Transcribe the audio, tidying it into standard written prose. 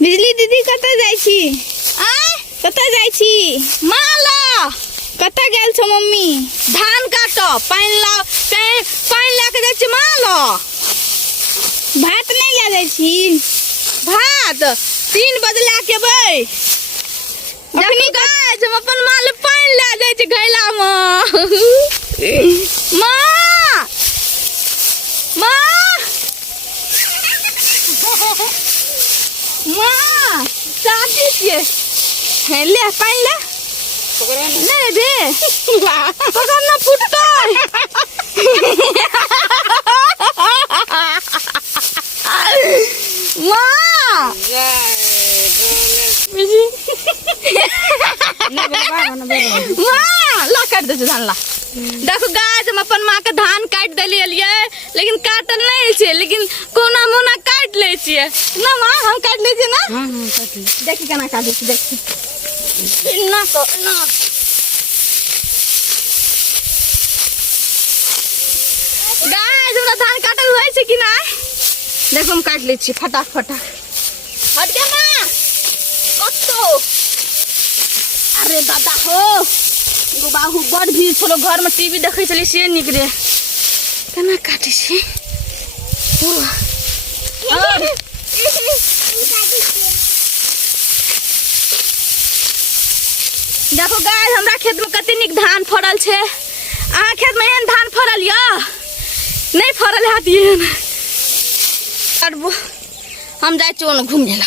बिजली दीदी कतऽ जाइ छी? कतऽ जाइ छी? माला कतऽ गेल छौ मम्मी? धान काटो पानी ला पानी लेके जाइ छी माला। भात नहीं ला जाइ छी? भात 3 बजे लेके अबै। जखनी गाय हम अपन माल पानी ले जाइ छी घैला में। माँ माँ माँ चाची छियै ले पानी ले नहीं दे पकड़ना फुटता माँ माँ ला काट दे धान ला। देखो गाय हम अपन माँ के धान काट दिलियै लेकिन काटल नहीं छै लेकिन कोना मोना काट ले छियै ना माँ हम काट ले छियै ना। हां काट ले। देखी केना काटै छी देखी ना तो ना गाय हमरा धान काटल होइ छै कि नहीं देखो हम काट ले छी फटाफट। हट जा माँ कतो अरे दादा हो बाहु बड़ भीड़ छलो घर में टीवी देखे चली से निक रे केना काटे छी। देखो गाय हमरा खेत में कते निक धान फड़ल छे। अहाँ खेत में एहन धान फड़ल या नहीं फड़ल हैत एहन। हम जाय छी घूमे ला।